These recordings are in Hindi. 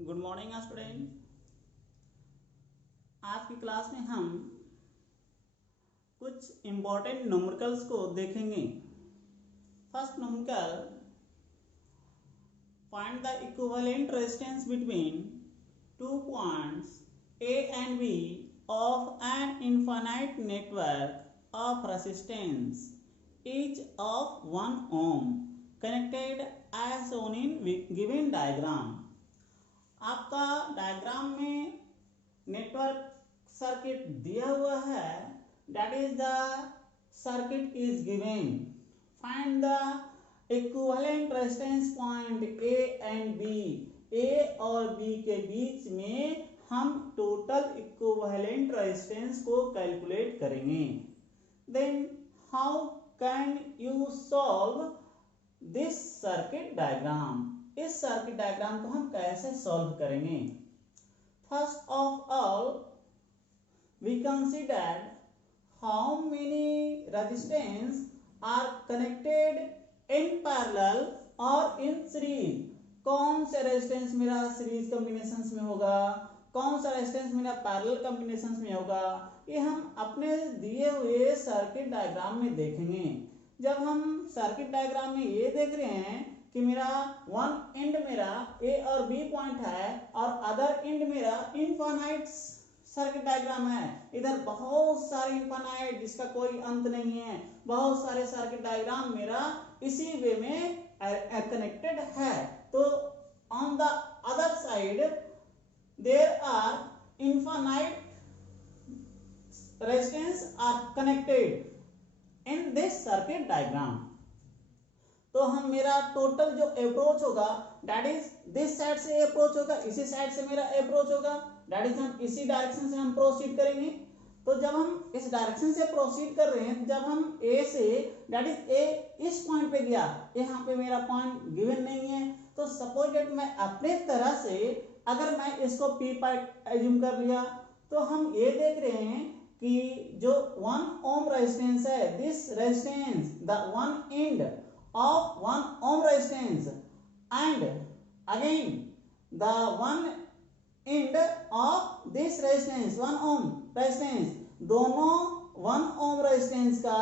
Good morning student. आज की क्लास में हम कुछ इम्पोर्टेंट न्यूमेरिकल्स को देखेंगे। First numerical, find the equivalent resistance between 2 points A and B of an infinite network of resistance each of 1 ohm connected as shown in given diagram। आपका डायग्राम में नेटवर्क सर्किट दिया हुआ है, that is the circuit is given. Find the equivalent resistance point A and B. A और बी के बीच में हम टोटल इक्विवेलेंट रेजिस्टेंस को कैलकुलेट करेंगे। Then how can you solve this circuit diagram. इस सर्किट डायग्राम को हम कैसे सॉल्व करेंगे। First of all we consider how many resistance are connected in parallel और इन सीरीज। कौन से रेजिस्टेंस मेरा सीरीज कॉम्बिनेशंस में होगा, कौन सा रेजिस्टेंस मेरा पैरेलल कॉम्बिनेशंस में होगा, ये हम अपने दिए हुए सर्किट डायग्राम में देखेंगे। जब हम सर्किट डायग्राम में ये देख रहे हैं कि मेरा वन एंड मेरा ए और बी पॉइंट है और अदर एंड मेरा इनफाइनाइट सर्किट डायग्राम है। इधर बहुत सारे इनफाइनाइट जिसका कोई अंत नहीं है, बहुत सारे सर्किट डायग्राम मेरा इसी वे में कनेक्टेड है। तो on the other side there are infinite resistance are connected in this circuit diagram. तो हम मेरा टोटल जो अप्रोच होगा दैट इज दिस साइड से अप्रोच होगा, इसी साइड से मेरा अप्रोच होगा, दैट इज हम इसी डायरेक्शन से हम प्रोसीड करेंगे। तो जब हम इस डायरेक्शन से प्रोसीड कर रहे हैं, जब हम ए से दैट इज ए इस पॉइंट पे गया, यहाँ पे मेरा पॉइंट गिवन नहीं है, तो सपोज दैट मैं अपने तरह से अगर मैं इसको पी पॉइंट एज्यूम कर लिया, तो हम ये देख रहे हैं कि जो 1 ohm रेजिस्टेंस है, this resistance the one and of 1 ohm resistance and again the one end of this resistance 1 ohm resistance, दोनों 1 ohm resistance का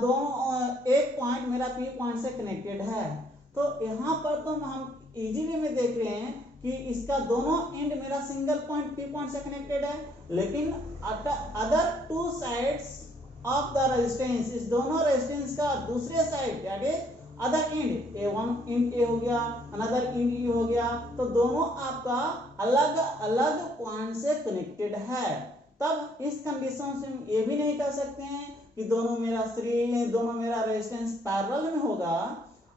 दोनों एक पॉइंट मेरा पी पॉइंट से कनेक्टेड है। तो यहाँ पर तो हम इजीली में देख रहे हैं कि इसका दोनों एंड मेरा सिंगल पॉइंट पी पॉइंट से कनेक्टेड है, लेकिन other two sides of the resistance, इस दोनों रेजिस्टेंस का दूसरे side that is other end A one end A हो गया, अनदर एंड ए हो गया, तो दोनों आपका अलग अलग पॉइंट से कनेक्टेड है। तब इस कंडीशन से हम ये भी नहीं कर सकते हैं कि दोनों मेरा रेजिस्टेंस पैरेलल में होगा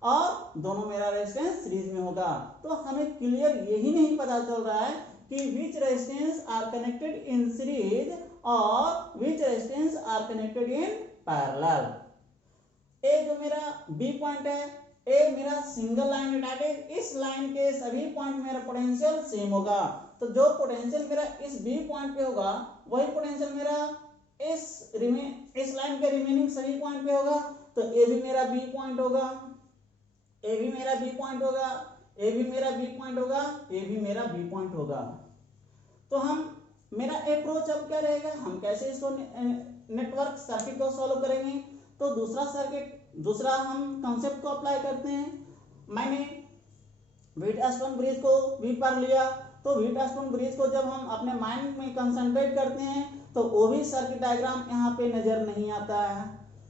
और दोनों मेरा रेजिस्टेंस सीरीज में होगा। तो हमें क्लियर यही नहीं पता चल रहा है कि which resistance are connected in series और which resistance are connected in parallel. A जो मेरा बी पॉइंट है, ए मेरा सिंगल लाइन है, इस लाइन के सभी पॉइंट मेरा पोटेंशियल सेम होगा। तो जो पोटेंशियल मेरा इस बी पॉइंट पे होगा वही पोटेंशियल मेरा इस लाइन के रिमेनिंग सभी पॉइंट पे होगा। तो ए भी मेरा बी पॉइंट होगा, ए भी मेरा बी पॉइंट होगा, ए भी मेरा बी पॉइंट होगा, ए भी मेरा बी पॉइंट होगा। तो हम मेरा अप्रोच अब क्या रहेगा, हम कैसे इसको नेटवर्क सर्किट को सॉल्व करेंगे। तो दूसरा हम कंसेप्ट को अप्लाई करते हैं। मैंने व्हीटस्टोन ब्रिज को वी पर लिया, तो व्हीटस्टोन ब्रिज को जब हम अपने माइंड में कंसंट्रेट करते हैं तो वो भी सर्किट डायग्राम यहाँ पे नजर नहीं आता है।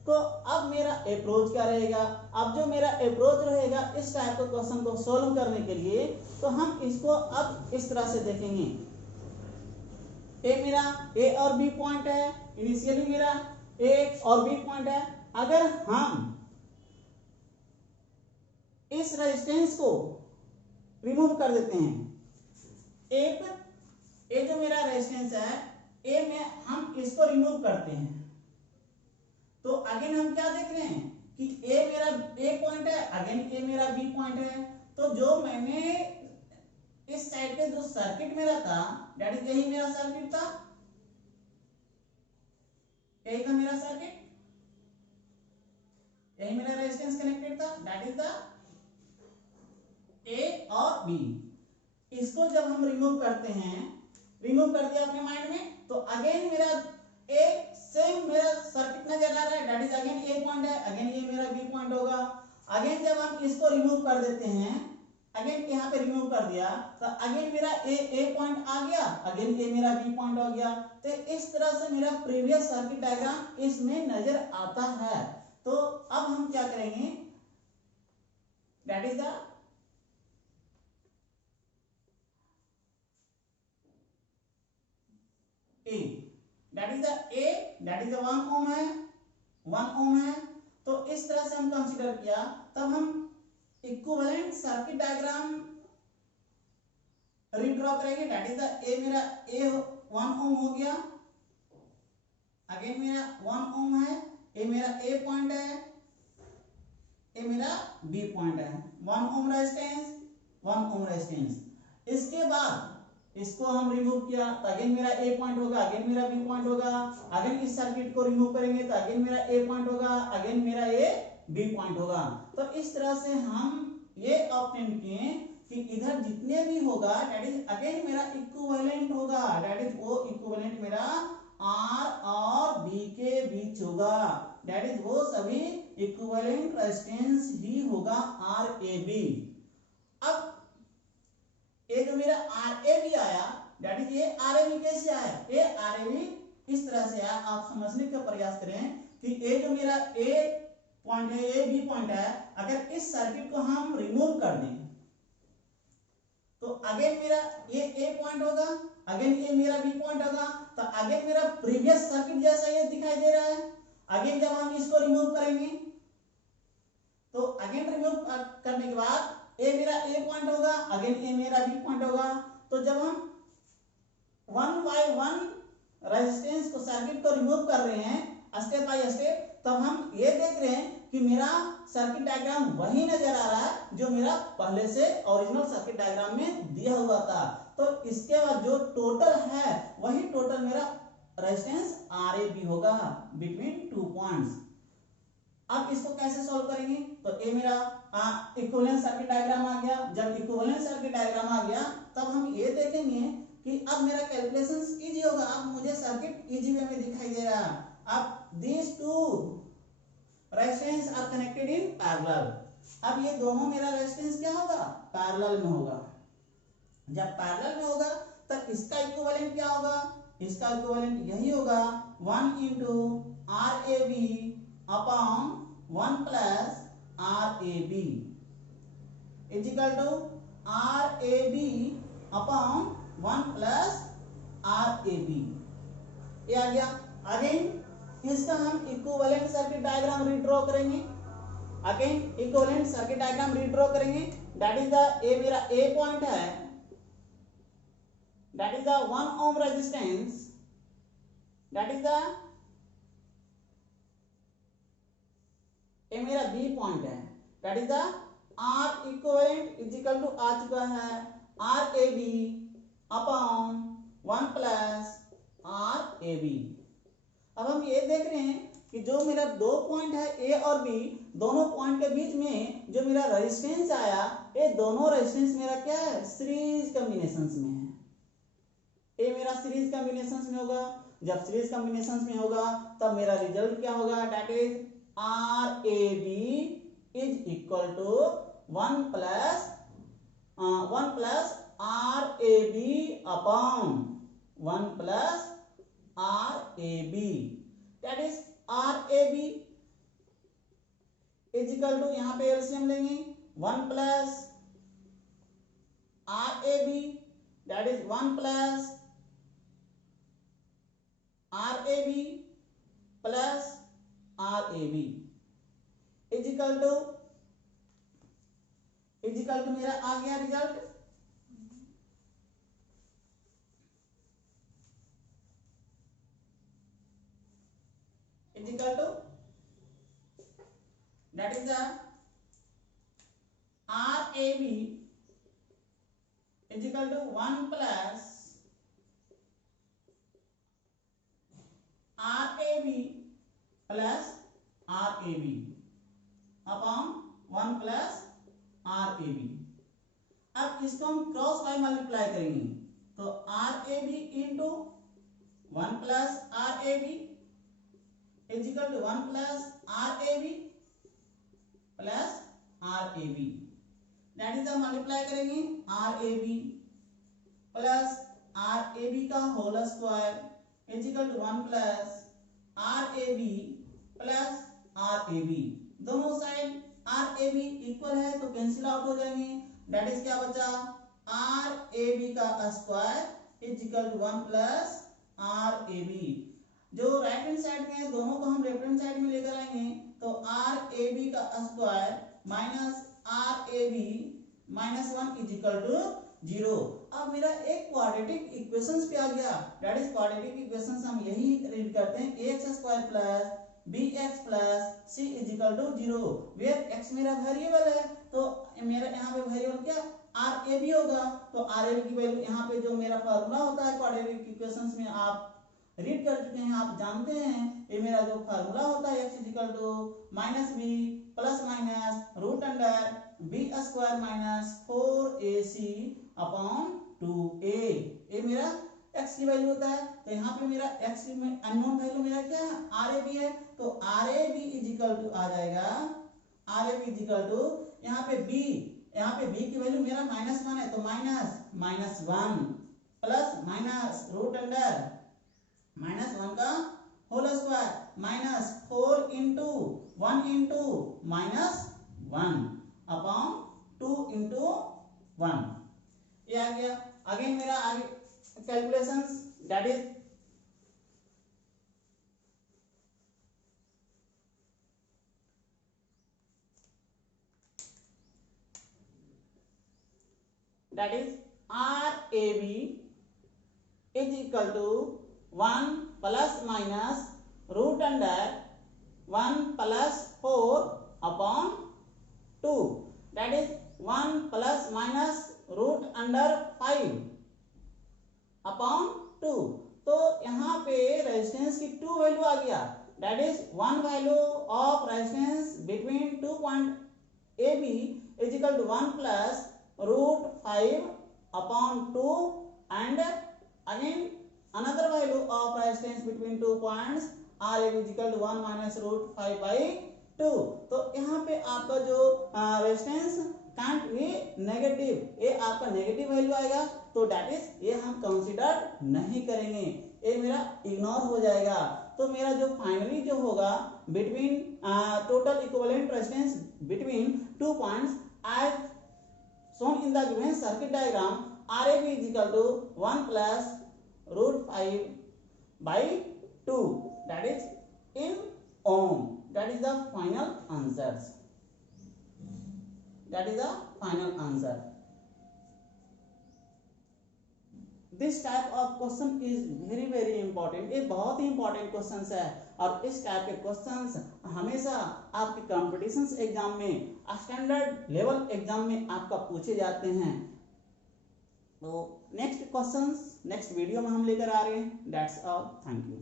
तो अब मेरा अप्रोच क्या रहेगा, अब जो मेरा अप्रोच रहेगा इस टाइप के क्वेश्चन को सॉल्व करने के लिए, तो हम इसको अब इस तरह से देखेंगे। मेरा ए और बी पॉइंट है, इनिशियली मेरा ए और बी पॉइंट है। अगर हम इस रेजिस्टेंस को रिमूव कर देते हैं, ए जो मेरा रेजिस्टेंस है, ए में हम इसको रिमूव करते हैं, तो अगेन हम क्या देख रहे हैं कि ए मेरा ए पॉइंट है, अगेन ए मेरा बी पॉइंट है। तो जो मैंने इस साइड पे जो सर्किट मेरा था दैट इज यही मेरा सर्किट था, यही था मेरा सर्किट, यही मेरा रेजिस्टेंस कनेक्टेड था, दैट इज द ए और बी। इसको जब हम रिमूव करते हैं, रिमूव कर दिया अपने माइंड में, तो अगेन मेरा एक सेम मेरा सर्किट नजर आ रहा है, that is again A point है, अगेन ये मेरा बी पॉइंट होगा। अगेन जब हम इसको रिमूव कर देते हैं, अगेन यहाँ पे रिमूव कर दिया, तो अगेन मेरा ए पॉइंट आ गया, अगेन ए मेरा बी पॉइंट हो गया। तो इस तरह से मेरा प्रीवियस सर्किट डायग्राम इसमें नजर आता है। तो अब हम क्या करेंगे, that is the A, that is the A, that is the 1 ओम है, 1 ओम है। तो इस तरह से हम कंसीडर किया, तब हम इक्विवेलेंट सर्किट डायग्राम रीड्रॉ करेंगे। दैट इज द ए, मेरा ए 1 ओम हो गया, अगेन मेरा 1 ओम है, ए मेरा ए पॉइंट है, ए मेरा बी पॉइंट है, 1 ओम रेजिस्टेंस, 1 ओम रेजिस्टेंस। इसके बाद इसको हम रिमूव किया, तो अगेन मेरा ए पॉइंट होगा, अगेन मेरा बी पॉइंट होगा। अगेन इस सर्किट को रिमूव करेंगे तो अगेन मेरा ए पॉइंट होगा, अगेन मेरा ए बी पॉइंट होगा। तो इस तरह से हम ये ऑप्शन किए कि इधर जितने भी होगा दैट इज अगेन मेरा इक्विवेलेंट होगा, दैट इज वो इक्विवेलेंट मेरा आर और बी के बीच होगा, दैट इज वो सभी इक्विवेलेंट रेजिस्टेंस ही होगा आर ए बी। अब ये जो मेरा आर ए बी आया, दैट इज ये आर ए बी कैसे आया, ये आर ए बी इस तरह से आया। आप समझने का प्रयास करें कि ये जो मेरा ए पॉइंट है, ए बी पॉइंट है, अगर इस सर्किट को हम रिमूव कर दें तो अगेन मेरा ये ए पॉइंट होगा, अगेन ये मेरा बी पॉइंट होगा। तो अगेन मेरा प्रीवियस सर्किट जैसा ये दिखाई दे रहा है। अगेन जब हम इसको रिमूव करेंगे तो अगेन रिमूव करने के बाद ए मेरा ए पॉइंट होगा, अगेन ए मेरा बी पॉइंट होगा। तो जब हम 1 बाय 1 रेजिस्टेंस को सर्किट को रिमूव कर रहे हैं स्टेप बाय स्टेप, तब हम ये देख रहे हैं कि मेरा सर्किट डायग्राम वही नजर आ रहा है जो मेरा पहले से ओरिजिनल सर्किट डायग्राम में दिया हुआ था। तो इसके बाद जो टोटल है वही टोटल मेरा रेजिस्टेंस आर ए बी होगा बिटवीन 2 पॉइंट्स। अब इसको कैसे सॉल्व करेंगे, तो ये मेरा इक्विवेलेंट सर्किट डायग्राम आ गया। जब इक्विवेलेंट सर्किट डायग्राम आ गया तब हम ये देखेंगे कि अब मेरा कैलकुलेशंस इजी होगा। अब मुझे सर्किट इजी वे में दिखाई दे रहा है। अब these two resistance are connected in parallel. अब ये दोनों मेरा रेजिस्टेंस क्या होगा, पैरेलल में होगा। जब पैरेलल में होगा तब इसका इक्विवेलेंट क्या होगा, इसका इक्विवेलेंट यही होगा 1 into R A B upon 1 plus R A B is equal to R A B upon 1 plus R A B. ये आ गया। अगेन इसका हम इक्विवेलेंट सर्किट डायग्राम रीड्रॉ करेंगे। Again equivalent circuit diagram redraw करेंगे। दैट इज द ए मेरा ए पॉइंट है, that is the 1 ohm resistance, that is the uh मेरा बी पॉइंट है, that is the R equivalent is equal to आ चुका है आर ए बी अपॉन 1 प्लस आर ए बी। अब हम ये देख रहे हैं कि जो मेरा 2 पॉइंट है ए और बी, दोनों पॉइंट के बीच में जो मेरा रेजिस्टेंस आया, ये दोनों रेजिस्टेंस मेरा क्या है, सीरीज कॉम्बिनेशंस में है। ये मेरा सीरीज कॉम्बिनेशंस में होगा। जब सीरीज कॉम्बिनेशंस में होगा तब मेरा रिजल्ट क्या होगा, that is R A B is equal to 1 plus R A B upon 1 plus R A B, that is R A B is equal to, यहां पे एलसीएम लेंगे 1 plus R A B, that is 1 plus R A B plus R A B is equal to मेरा आ गया result is equal to, that is the RAB is equal to 1 plus RAB plus RAB upon 1 plus RAB। अब इसको हम क्रॉस वाई मल्टीप्लाई करेंगे तो R A B into 1 plus R A B is equal to 1 plus R A B plus R A B, that is multiply करेंगे आर ए बी प्लस आर ए बी का whole square is equal to 1 plus R A B plus R A B. दोनों साइड आर ए बी इक्वल है तो कैंसिल आउट हो जाएंगे, दैट इज क्या बचा आर ए बी का square is equal to 1 plus R A B. जो राइट हैंड साइड में है दोनों को हम लेफ्ट हैंड साइड में लेकर आएंगे तो आर ए बी का square minus R A B minus 1 is equal to 0। अब मेरा एक क्वाड्रेटिक इक्वेशंस पे आ गया, दैट इज क्वाड्रेटिक इक्वेशंस हम यही रीड करते हैं ax स्क्वायर प्लस bx प्लस c is equal to 0, where x मेरा वेरिएबल है तो मेरा यहाँ पे वेरिएबल क्या आर ए बी होगा, तो आर ए बी की वैल्यू यहाँ पे जो मेरा फार्मूला होता है क्वाड्रेटिक इक्वेशंस में आप रीड कर चुके हैं, आप जानते हैं ये मेरा जो फार्मूला होता है x is equal to minus B plus minus root under B square minus 4ac upon 2a। ये मेरा x की वैल्यू होता है, तो यहाँ पे मेरा x में अननोन वैल्यू मेरा क्या है आर ए बी है, तो R A B is equal to आ जाएगा are A B is equal to यहाँ पे b की वैल्यू मेरा -1 है तो minus 1 plus minus root under -1 का whole square minus 4 into 1 into -1 upon 2 into 1। ये आ गया। अगेन मेरा आगे calculations that is R A B is equal to 1 plus minus root under 1 plus 4 upon 2, that is 1 plus minus root under 5 upon 2। तो यहाँ पे रेजिस्टेंस की 2 वैल्यू आ गया, that is 1 value of resistance between 2 point A B is equal to 1 plus root 5 upon 2 and again another value of resistance between 2 points R is equal to 1 minus root 5 by 2। तो यहाँ पे आपका जो रेजिस्टेंस कांट बी नेगेटिव, ये आपका नेगेटिव वैल्यू आएगा तो दैट इज ये हम कंसीडर नहीं करेंगे, ये मेरा इग्नोर हो जाएगा। तो मेरा जो फाइनली जो होगा between total equivalent resistance between 2 points as shown in the given circuit diagram RAB is equal to 1 plus root 5 by 2, that is in ohm, that is the final answer, that is the final answer। This type of question is very important, ये बहुत ही important questions है और इस टाइप के क्वेश्चंस हमेशा आपके कॉम्पिटिशन्स एग्जाम में स्टैंडर्ड लेवल एग्जाम में आपका पूछे जाते हैं। तो नेक्स्ट क्वेश्चंस नेक्स्ट वीडियो में हम लेकर आ रहे हैं। That's all, thank you.